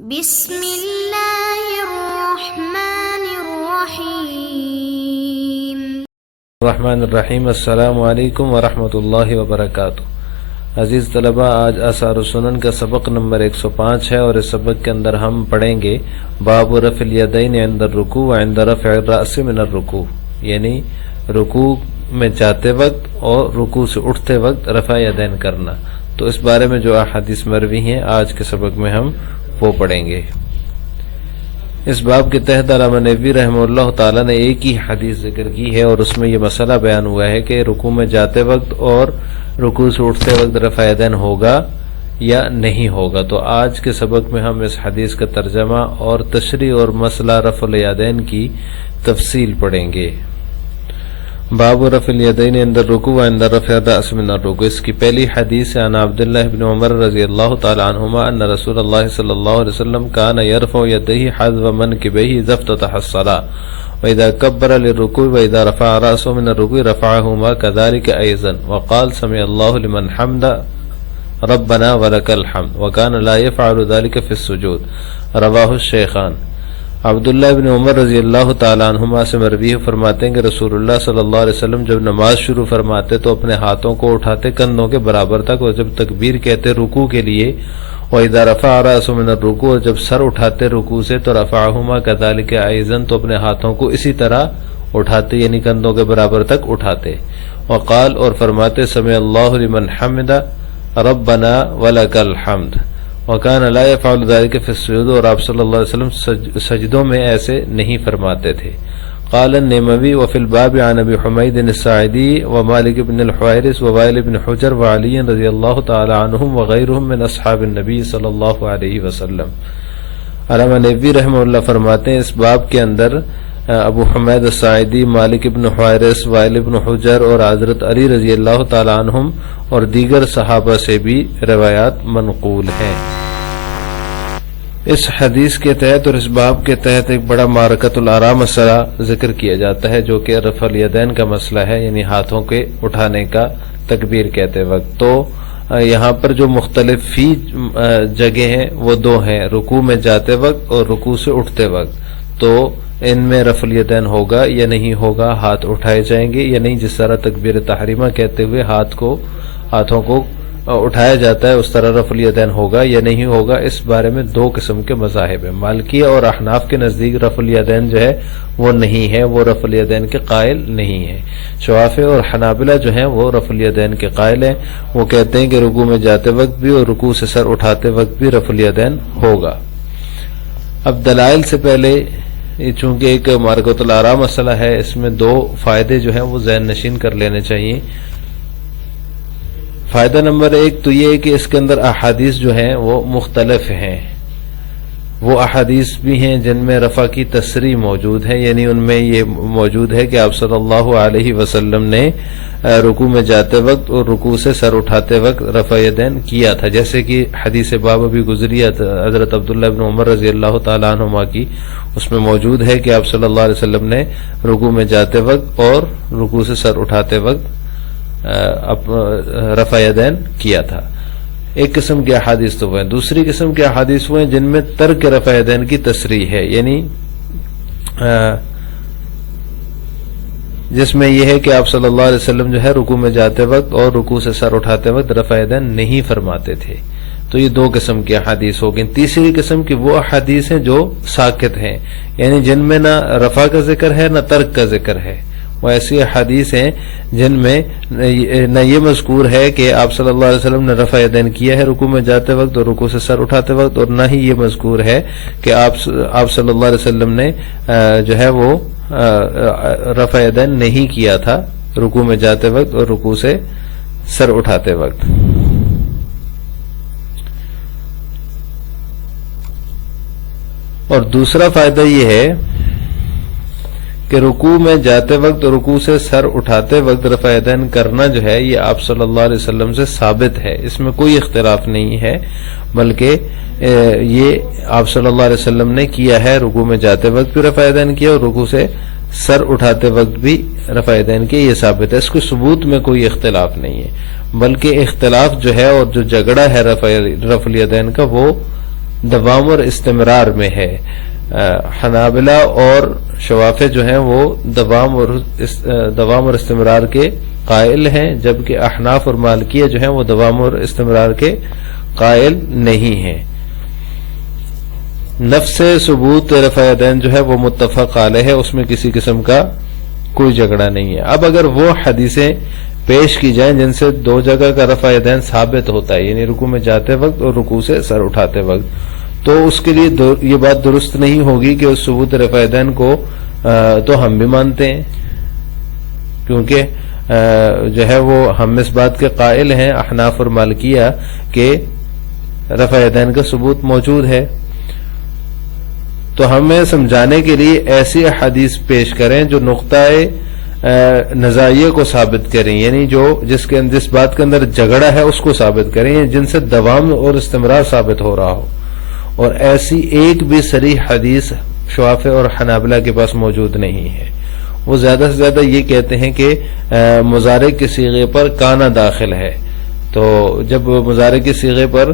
بسم اللہ الرحمن الرحیم۔ الرحمن الرحیم۔ السلام علیکم ورحمۃ اللہ وبرکاتہ۔ عزیز طلباء، آج آثار السنن کا سبق نمبر 105 ہے اور اس سبق کے اندر ہم پڑھیں گے باب رفع الیدین عند الرکوع وعند رفع الراس من الرکوع، یعنی رکوع میں جاتے وقت اور رکوع سے اٹھتے وقت رفع یدین کرنا۔ تو اس بارے میں جو احادیث مروی ہیں آج کے سبق میں ہم وہ پڑھیں گے۔ اس باب کے تحت علامہ نووی رحمہ اللہ تعالی نے ایک ہی حدیث ذکر کی ہے اور اس میں یہ مسئلہ بیان ہوا ہے کہ رکوع میں جاتے وقت اور رکوع سے اٹھتے وقت رفع یدین ہوگا یا نہیں ہوگا۔ تو آج کے سبق میں ہم اس حدیث کا ترجمہ اور تشریح اور مسئلہ رفع الیدین کی تفصیل پڑھیں گے۔ باب رفع الیدین عند الرکوع وعند رفع الراس من الرکوع۔ اس کی پہلی حدیث عن عبداللہ بن عمر رضی اللہ تعالی عنہما ان رسول اللہ صلی اللہ علیہ وسلم كان يرفع يديه حذو منكبيه اذا افتتح الصلاة واذا كبر للركوع واذا رفع رأسه من الركوع رفعهما كذلك ايضا وقال سمع الله لمن حمد ربنا ولك الحمد وكان لا يفعل ذلك في السجود۔ رواه الشيخان۔ عبداللہ بن عمر رضی اللہ تعالی عنہما سے مروی فرماتے ہیں کہ رسول اللہ صلی اللہ علیہ وسلم جب نماز شروع فرماتے تو اپنے ہاتھوں کو اٹھاتے کندھوں کے برابر تک، اور جب تکبیر کہتے رکوع کے لیے وَإِذَا رَفَعَ رَأْسَهُ مِنَ الرُّكُوعِ، اور جب سر اٹھاتے رکوع سے تو رفعهما كذلك أيضا، تو اپنے ہاتھوں کو اسی طرح اٹھاتے یعنی کندھوں کے برابر تک اٹھاتے۔ وقال، اور فرماتے سمع اللہ لمن حمد ربنا ولك الحمد وَكَانَ لَا يَفْعَلُ ذَلِكَ فِي السُّجُودِ، اور آپ صلی اللہ علیہ وسلم سجدوں میں ایسے نہیں فرماتے تھے۔ قال النووي وفي الباب عن ابي حميد الساعدي ومالك بن الحويرث ووائل بن حجر وعلي رضي الله تعالى عنهم وغيرهم من اصحاب النبي صلی اللہ علیہ وسلم۔ علامہ نووی رحمہ اللہ فرماتے ہیں اس باب کے اندر ابو حمید الساعدی، مالک بن حویرث، وائل بن حجر اور حضرت علی رضی اللہ تعالی عنہم اور دیگر صحابہ سے بھی روایات منقول ہیں۔ اس حدیث کے تحت اور اس باب کے تحت ایک بڑا معرکۃ الآراء مسئلہ ذکر کیا جاتا ہے جو کہ رفع الیدین کا مسئلہ ہے، یعنی ہاتھوں کے اٹھانے کا تکبیر کہتے وقت۔ تو یہاں پر جو مختلف فی جگہ ہیں وہ دو ہیں، رکوع میں جاتے وقت اور رکوع سے اٹھتے وقت۔ تو ان میں رفع الیدین ہوگا یا نہیں ہوگا، ہاتھ اٹھائے جائیں گے یا نہیں، جس طرح تکبیر تحریمہ کہتے ہوئے ہاتھوں کو اٹھایا جاتا ہے اس طرح رفع الیدین ہوگا یا نہیں ہوگا۔ اس بارے میں دو قسم کے مذاہب ہیں۔ مالکیہ اور احناف کے نزدیک رفع الیدین جو ہے وہ نہیں ہے، وہ رفع الیدین کے قائل نہیں ہیں۔ شوافی اور حنابلہ جو ہیں وہ رفع الیدین کے قائل ہیں، وہ کہتے ہیں کہ رکوع میں جاتے وقت بھی اور رکوع سے سر اٹھاتے وقت بھی رفع الیدین ہوگا۔ اب دلائل سے پہلے، چونکہ ایک معرکۃ الآراء مسئلہ ہے، اس میں دو فائدے جو ہیں وہ ذہن نشین کر لینے چاہیے۔ فائدہ نمبر ایک تو یہ ہے کہ اس کے اندر احادیث جو ہیں وہ مختلف ہیں۔ وہ احادیث بھی ہیں جن میں رفع کی تصریح موجود ہے، یعنی ان میں یہ موجود ہے کہ آپ صلی اللہ علیہ وسلم نے رکوع میں جاتے وقت اور رکوع سے سر اٹھاتے وقت رفع یدین کیا تھا، جیسے کہ حدیث باب ابھی گزری حضرت عبداللہ بن عمر رضی اللہ تعالی عنہما کی، اس میں موجود ہے کہ آپ صلی اللہ علیہ وسلم نے رکوع میں جاتے وقت اور رکوع سے سر اٹھاتے وقت رفع یدین کیا تھا۔ ایک قسم کے احادیث تو وہ ہیں۔ دوسری قسم کے احادیث وہ ہیں جن میں ترک رفع یدین کی تصریح ہے، یعنی جس میں یہ ہے کہ آپ صلی اللہ علیہ وسلم جو ہے رکوع میں جاتے وقت اور رکوع سے سر اٹھاتے وقت رفع یدین نہیں فرماتے تھے۔ تو یہ دو قسم کی احادیث ہو گئی۔ تیسری قسم کی وہ احادیث ہیں جو ساکت ہیں، یعنی جن میں نہ رفع کا ذکر ہے نہ ترک کا ذکر ہے۔ وہ ایسی احادیث ہیں جن میں نہ یہ مذکور ہے کہ آپ صلی اللہ علیہ وسلم نے رفع یدین کیا ہے رکوع میں جاتے وقت اور رکوع سے سر اٹھاتے وقت، اور نہ ہی یہ مذکور ہے کہ آپ صلی اللہ علیہ وسلم نے جو ہے وہ رفع یدین نہیں کیا تھا رکوع میں جاتے وقت اور رکوع سے سر اٹھاتے وقت۔ اور دوسرا فائدہ یہ ہے کہ رکوع میں جاتے وقت اور رکوع سے سر اٹھاتے وقت رفع یدین کرنا جو ہے یہ آپ صلی اللہ علیہ وسلم سے ثابت ہے، اس میں کوئی اختلاف نہیں ہے، بلکہ یہ آپ صلی اللہ علیہ وسلم نے کیا ہے، رکوع میں جاتے وقت بھی رفع یدین کیا اور رکوع سے سر اٹھاتے وقت بھی رفع یدین کیا، یہ ثابت ہے، اس کے ثبوت میں کوئی اختلاف نہیں ہے۔ بلکہ اختلاف جو ہے اور جو جھگڑا ہے رفع الیدین کا وہ دوام اور استمرار میں ہے. حنابلہ اور شوافع جو ہیں وہ دوام اور استمرار کے قائل ہیں، جبکہ احناف اور مالکیہ جو ہیں وہ دوام اور استمرار کے قائل نہیں ہیں. نفس ثبوت رفع یدین جو ہے وہ متفق علیہ ہے، اس میں کسی قسم کا کوئی جھگڑا نہیں ہے. اب اگر وہ حدیثیں پیش کی جائیں جن سے دو جگہ کا رفع یدین ثابت ہوتا ہے، یعنی رکوع میں جاتے وقت اور رکوع سے سر اٹھاتے وقت، تو اس کے لیے یہ بات درست نہیں ہوگی کہ اس ثبوت رفع یدین کو تو ہم بھی مانتے ہیں، کیونکہ جو ہے وہ ہم اس بات کے قائل ہیں احناف اور مالکیہ کہ رفع یدین کا ثبوت موجود ہے. تو ہمیں سمجھانے کے لیے ایسی حدیث پیش کریں جو نقطۂ نزاعیہ کو ثابت کریں، یعنی جس بات کے اندر جھگڑا ہے اس کو ثابت کریں، جن سے دوام اور استمرار ثابت ہو رہا ہو. اور ایسی ایک بھی صریح حدیث شوافع اور حنابلہ کے پاس موجود نہیں ہے. وہ زیادہ سے زیادہ یہ کہتے ہیں کہ مضارع کے صیغے پر کانا داخل ہے، تو جب مضارع کے صیغے پر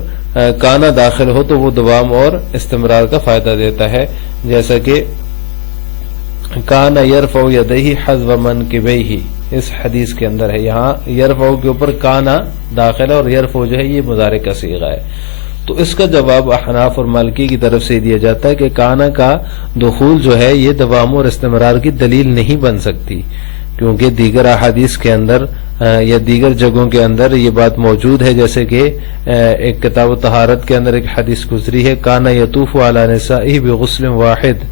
کانا داخل ہو تو وہ دوام اور استمرار کا فائدہ دیتا ہے، جیسا کہ کانا یرفع یدیہ حذو منکبیہ اس حدیث کے اندر ہے. یہاں یرفع کے اوپر کانا داخل ہے اور یرفع جو ہے یہ مضارع کا صیغہ ہے. تو اس کا جواب احناف اور مالکی کی طرف سے دیا جاتا ہے کہ کانا کا دخول جو ہے یہ دوام اور استمرار کی دلیل نہیں بن سکتی، کیونکہ دیگر احادیث کے اندر یا دیگر جگہوں کے اندر یہ بات موجود ہے. جیسے کہ ایک کتاب الطہارت کے اندر ایک حدیث گزری ہے، کانا یطوف علی نسائہ بغسل واحد.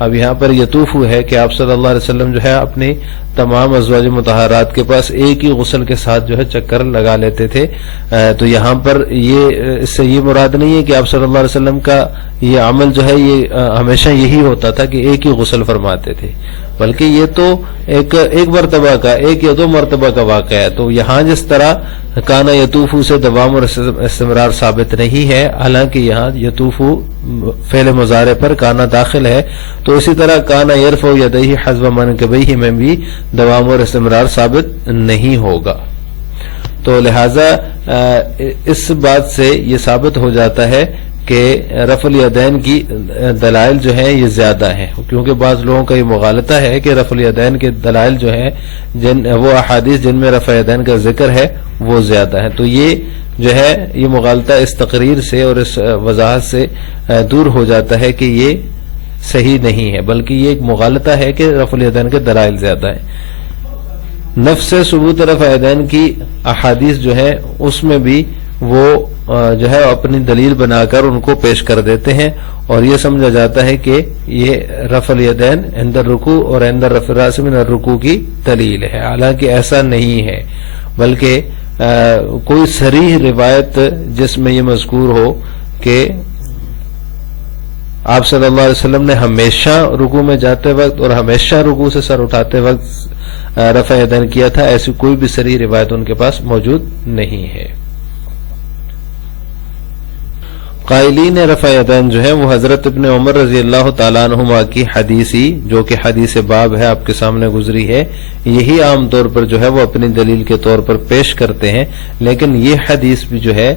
اب یہاں پر یطوف ہے کہ آپ صلی اللہ علیہ وسلم جو ہے اپنی تمام ازواج مطہرات کے پاس ایک ہی غسل کے ساتھ جو ہے چکر لگا لیتے تھے. تو یہاں پر اس سے یہ مراد نہیں ہے کہ آپ صلی اللہ علیہ وسلم کا یہ عمل جو ہے یہ ہمیشہ یہی ہوتا تھا کہ ایک ہی غسل فرماتے تھے، بلکہ یہ تو ایک مرتبہ کا ایک یا دو مرتبہ کا واقعہ ہے. تو یہاں جس طرح کانا یطوفو سے دوام اور استمرار ثابت نہیں ہے، حالانکہ یہاں یطوفو فعل مضارع پر کانا داخل ہے، تو اسی طرح کانا یرفع یدیہ حذو منکبیہ میں بھی دوام اور استمرار ثابت نہیں ہوگا. تو لہذا اس بات سے یہ ثابت ہو جاتا ہے کہ رفع الیدین کی دلائل جو ہیں یہ زیادہ ہیں، کیونکہ بعض لوگوں کا یہ مغالطہ ہے کہ رفع الیدین کے دلائل جو ہیں وہ احادیث جن میں رفع الیدین کا ذکر ہے وہ زیادہ ہیں. تو یہ جو ہے یہ مغالطہ اس تقریر سے اور اس وضاحت سے دور ہو جاتا ہے کہ یہ صحیح نہیں ہے، بلکہ یہ ایک مغالطہ ہے کہ رفع الیدین کے دلائل زیادہ ہیں. نفس ثبوت رفع الیدین کی احادیث جو ہے اس میں بھی وہ جو ہے اپنی دلیل بنا کر ان کو پیش کر دیتے ہیں، اور یہ سمجھا جاتا ہے کہ یہ رفع الیدین عند الرکوع اور عند رفع الراس من الرکوع کی دلیل ہے. حالانکہ ایسا نہیں ہے، بلکہ کوئی صریح روایت جس میں یہ مذکور ہو کہ آپ صلی اللہ علیہ وسلم نے ہمیشہ رکوع میں جاتے وقت اور ہمیشہ رکوع سے سر اٹھاتے وقت رفع یدین کیا تھا، ایسی کوئی بھی صریح روایت ان کے پاس موجود نہیں ہے. قائلین رفع یدین جو ہے وہ حضرت ابن عمر رضی اللہ تعالیٰ عنہما کی حدیثی جو کہ حدیث باب ہے آپ کے سامنے گزری ہے، یہی عام طور پر جو ہے وہ اپنی دلیل کے طور پر پیش کرتے ہیں. لیکن یہ حدیث بھی جو ہے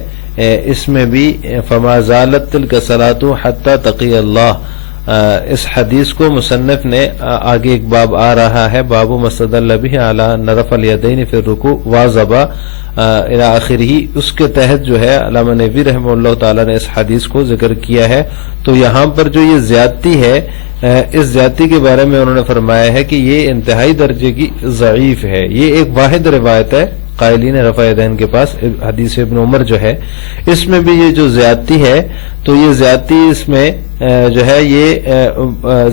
اس میں بھی فما زالت تلک الصلاۃ حتی تقی اللہ، اس حدیث کو مصنف نے آگے ایک باب آ رہا ہے، باب مستدل بہ علی رفع الیدین فی الرکوع واضبا الی آخرہ، اس کے تحت جو ہے علامہ نووی رحمہ اللہ تعالی نے اس حدیث کو ذکر کیا ہے. تو یہاں پر جو یہ زیادتی ہے، اس زیادتی کے بارے میں انہوں نے فرمایا ہے کہ یہ انتہائی درجے کی ضعیف ہے. یہ ایک واحد روایت ہے قائلین رفع یدین کے پاس، حدیث ابن عمر جو ہے اس میں بھی یہ جو زیادتی ہے، تو یہ زیادتی اس میں جو ہے یہ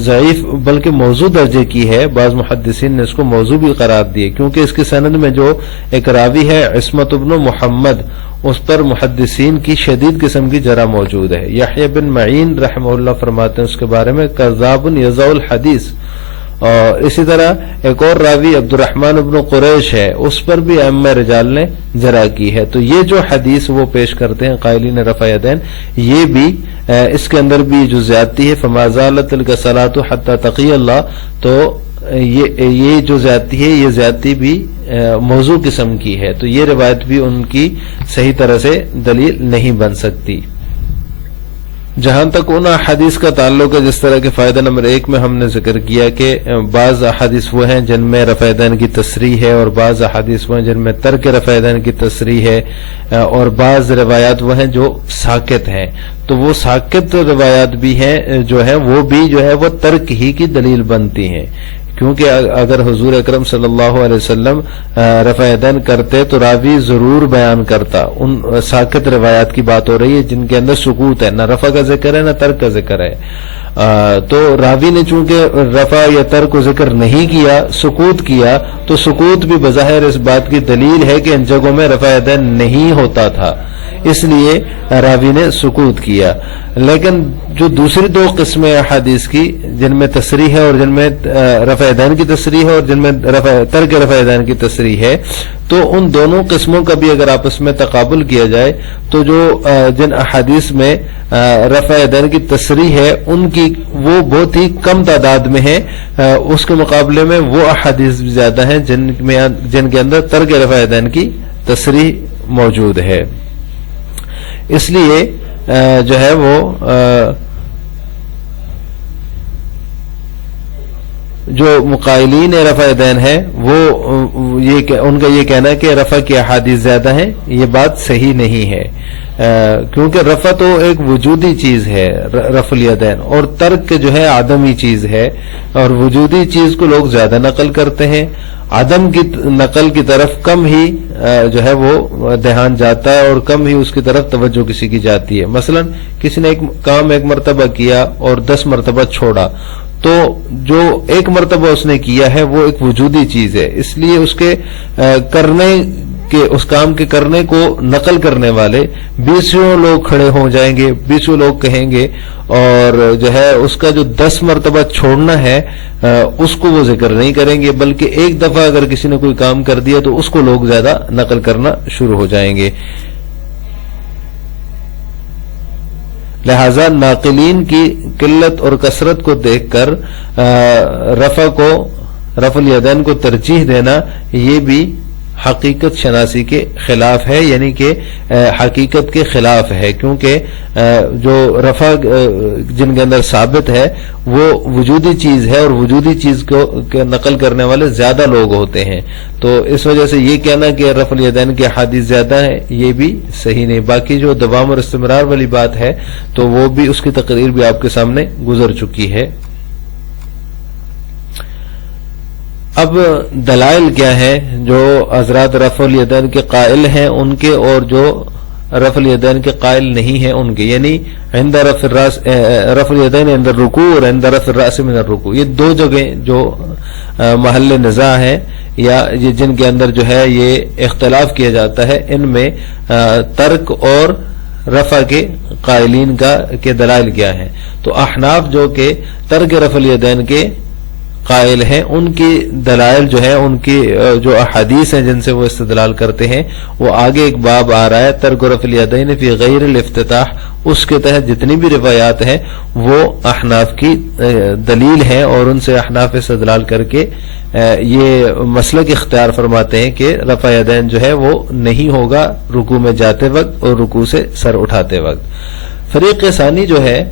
ضعیف بلکہ موضوع درجے کی ہے. بعض محدثین نے اس کو موضوع بھی قرار دیے، کیونکہ اس کی سند میں جو ایک راوی ہے عصمت بن محمد، اس پر محدثین کی شدید قسم کی جرح موجود ہے. یحییٰ بن معین رحمہ اللہ فرماتے ہیں اس کے بارے میں کذاب یضع الحدیث. اور اسی طرح ایک اور راوی عبد الرحمن بن قریش ہے، اس پر بھی ائمہ رجال نے جرح کی ہے. تو یہ جو حدیث وہ پیش کرتے ہیں قائلین رفع یدین، یہ بھی اس کے اندر بھی جو زیادتی ہے فما زالت تلک الصلاۃ حتی تقی اللہ، تو یہ جو زیادتی ہے یہ زیادتی بھی موضوع قسم کی ہے. تو یہ روایت بھی ان کی صحیح طرح سے دلیل نہیں بن سکتی. جہاں تک ان احادیث کا تعلق ہے، جس طرح کے فائدہ نمبر 1 میں ہم نے ذکر کیا کہ بعض احادیث وہ ہیں جن میں رفع یدین کی تصریح ہے، اور بعض احادیث وہ ہیں جن میں ترک رفع یدین کی تصریح ہے، اور بعض روایات وہ ہیں جو ساکت ہیں. تو وہ ساکت روایات بھی ہیں جو ہیں وہ بھی جو ہے وہ ترک ہی کی دلیل بنتی ہیں، کیونکہ اگر حضور اکرم صلی اللہ علیہ وسلم رفع یدین کرتے تو راوی ضرور بیان کرتا. ان ساکت روایات کی بات ہو رہی ہے جن کے اندر سکوت ہے، نہ رفع کا ذکر ہے نہ ترک کا ذکر ہے. تو راوی نے چونکہ رفع یا ترک کو ذکر نہیں کیا، سکوت کیا، تو سکوت بھی بظاہر اس بات کی دلیل ہے کہ ان جگہوں میں رفع یدین نہیں ہوتا تھا، اس لیے راوی نے سکوت کیا. لیکن جو دوسری 2 قسمیں احادیث کی جن میں تصریح ہے اور جن میں رفع یدین کی تصریح ہے اور جن میں ترک رفع یدین کی تصریح ہے، تو ان دونوں قسموں کا بھی اگر آپس میں تقابل کیا جائے تو جو جن احادیث میں رفع یدین کی تصریح ہے ان کی وہ بہت ہی کم تعداد میں ہے، اس کے مقابلے میں وہ احادیث بھی زیادہ ہیں جن کے اندر ترک رفع یدین کی تصریح موجود ہے. اس لیے جو ہے وہ جو مقائلین رفع یدین ہے وہ ان کا یہ کہنا ہے کہ رفع کی احادیث زیادہ ہیں، یہ بات صحیح نہیں ہے، کیونکہ رفع تو ایک وجودی چیز ہے رفع الیدین، اور ترک جو ہے عدمی چیز ہے، اور وجودی چیز کو لوگ زیادہ نقل کرتے ہیں، عدم کی نقل کی طرف کم ہی جو ہے وہ دھیان جاتا ہے اور کم ہی اس کی طرف توجہ کسی کی جاتی ہے. مثلا کسی نے ایک کام 1 مرتبہ کیا اور 10 مرتبہ چھوڑا، تو جو 1 مرتبہ اس نے کیا ہے وہ ایک وجودی چیز ہے، اس لیے اس کے اس کام کے کرنے کو نقل کرنے والے 20 لوگ کھڑے ہو جائیں گے، 20 لوگ کہیں گے، اور جو ہے اس کا جو 10 مرتبہ چھوڑنا ہے اس کو وہ ذکر نہیں کریں گے، بلکہ ایک دفعہ اگر کسی نے کوئی کام کر دیا تو اس کو لوگ زیادہ نقل کرنا شروع ہو جائیں گے. لہذا ناقلین کی قلت اور کثرت کو دیکھ کر رفع الیدین کو ترجیح دینا یہ بھی حقیقت شناسی کے خلاف ہے، یعنی کہ حقیقت کے خلاف ہے، کیونکہ جو رفع جن کے اندر ثابت ہے وہ وجودی چیز ہے، اور وجودی چیز کو نقل کرنے والے زیادہ لوگ ہوتے ہیں. تو اس وجہ سے یہ کہنا کہ رفع الیدین کی احادیث زیادہ ہیں یہ بھی صحیح نہیں. باقی جو دوام اور استمرار والی بات ہے تو وہ بھی اس کی تقریر بھی آپ کے سامنے گزر چکی ہے. اب دلائل کیا ہیں جو حضرات رفع الیدین کے قائل ہیں ان کے اور جو رفع الیدین کے قائل نہیں ہیں ان کے، یعنی عند رفع الیدین عند الرکوع اور عند رفع الراس من الرکوع، یہ 2 جگہیں جو محل نزاع ہیں یا جن کے اندر جو ہے یہ اختلاف کیا جاتا ہے، ان میں ترک اور رفع کے قائلین کے دلائل کیا ہیں. تو احناف جو کہ ترک رفع الیدین کے قائل ہیں ان کی دلائل جو ہے ان کی جو احادیث ہیں جن سے وہ استدلال کرتے ہیں وہ آگے ایک باب آ رہا ہے ترک رفع الیدین فی غیر الافتتاح، اس کے تحت جتنی بھی روایات ہیں وہ احناف کی دلیل ہیں، اور ان سے احناف استدلال کر کے یہ مسلک اختیار فرماتے ہیں کہ رفع یدین جو ہے وہ نہیں ہوگا رکوع میں جاتے وقت اور رکوع سے سر اٹھاتے وقت. فریق ثانی جو ہے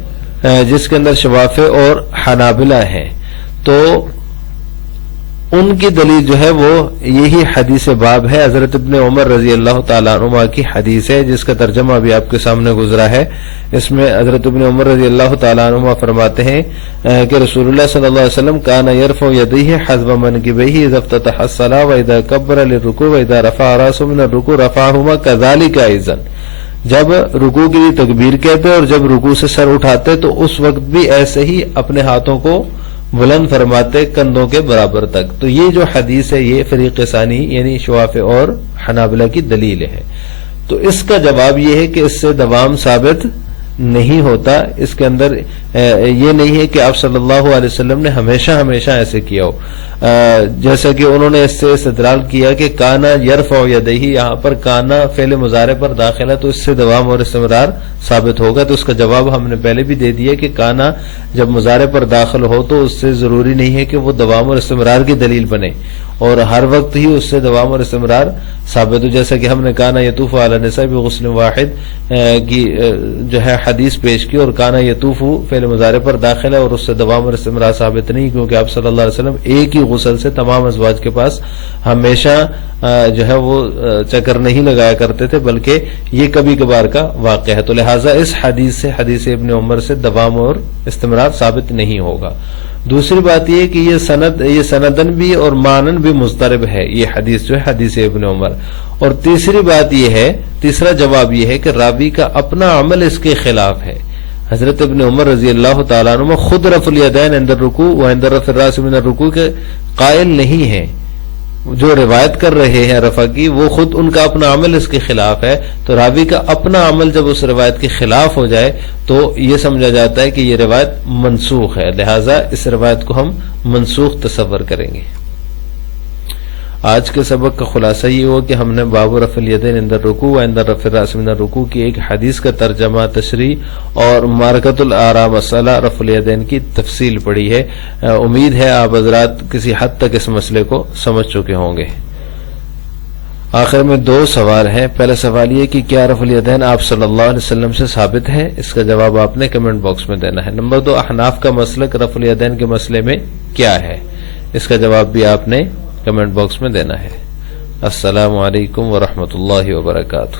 جس کے اندر شوافع اور حنابلہ ہیں، تو ان کی دلیل جو ہے وہ یہی حدیث باب ہے، حضرت ابن عمر رضی اللہ تعالیٰ عنہ کی حدیث ہے جس کا ترجمہ بھی آپ کے سامنے گزرا ہے. اس میں حضرت ابن عمر رضی اللہ تعالیٰ عنہ فرماتے ہیں کہ رسول اللہ صلی اللہ علیہ وسلم کان یرفع یدیہ حذو منکبیہ اذا افتتح الصلاۃ واذا کبر للرکوع واذا رفع راسہ من الرکوع رفعہما کذالک ایضا، جب رکوع کے لیے تکبیر کہتے اور جب رکوع سے سر اٹھاتے تو اس وقت بھی ایسے ہی اپنے ہاتھوں کو بلند فرماتے کندھوں کے برابر تک. تو یہ جو حدیث ہے یہ فریق ثانی یعنی شوافع اور حنابلہ کی دلیل ہے. تو اس کا جواب یہ ہے کہ اس سے دوام ثابت نہیں ہوتا، اس کے اندر یہ نہیں ہے کہ آپ صلی اللہ علیہ وسلم نے ہمیشہ ایسے کیا ہو، جیسا کہ انہوں نے اس سے استدلال کیا کہ کانا یرفع یدیہ، یہاں پر کانا فعل مضارع پر داخل ہے تو اس سے دوام اور استمرار ثابت ہوگا. تو اس کا جواب ہم نے پہلے بھی دے دیا کہ کانا جب مضارع پر داخل ہو تو اس سے ضروری نہیں ہے کہ وہ دوام اور استمرار کی دلیل بنے، اور ہر وقت ہی اس سے دوام اور استمرار ثابت ہو. جیسا کہ ہم نے کانا یطوف علی النساء بغسل واحد کی جو ہے حدیث پیش کی، اور کانا یطوف فعل مضارع پر داخل ہے اور اس سے دوام اور استمرار ثابت نہیں، کیونکہ آپ صلی اللہ علیہ وسلم ایک ہی غسل سے تمام ازواج کے پاس ہمیشہ جو ہے وہ چکر نہیں لگایا کرتے تھے، بلکہ یہ کبھی کبھار کا واقعہ ہے. تو لہٰذا اس حدیث سے، حدیث ابن عمر سے دوام اور استمرار ثابت نہیں ہوگا. دوسری بات یہ کہ یہ سندن بھی اور مانن بھی مضطرب ہے یہ حدیث جو ہے حدیث ابن عمر. اور تیسری بات یہ ہے، تیسرا جواب یہ ہے کہ راوی کا اپنا عمل اس کے خلاف ہے. حضرت ابن عمر رضی اللہ تعالیٰ عنہ خود رفع الیدین عند الرکوع و عند رفع الراس من الرکوع کے قائل نہیں ہیں. جو روایت کر رہے ہیں رفع کی، وہ خود ان کا اپنا عمل اس کے خلاف ہے. تو راوی کا اپنا عمل جب اس روایت کے خلاف ہو جائے تو یہ سمجھا جاتا ہے کہ یہ روایت منسوخ ہے، لہٰذا اس روایت کو ہم منسوخ تصور کریں گے. آج کے سبق کا خلاصہ یہ ہوا کہ ہم نے باب رفع الیدین عند الرکوع و عند رفع الراس من الرکوع کی ایک حدیث کا ترجمہ، تشریح اور معرکۃ الآراء مسئلہ رفع الیدین کی تفصیل پڑھی ہے. امید ہے آپ حضرات کسی حد تک اس مسئلے کو سمجھ چکے ہوں گے. آخر میں دو سوال ہیں. پہلا سوال یہ کہ کیا رفع الیدین آپ صلی اللہ علیہ وسلم سے ثابت ہے؟ اس کا جواب آپ نے کمنٹ باکس میں دینا ہے. نمبر دو، احناف کا مسلک رفع الیدین کے مسئلے میں کیا ہے؟ اس کا جواب بھی آپ نے کمنٹ باکس میں دینا ہے. السلام علیکم ورحمۃ اللہ وبرکاتہ.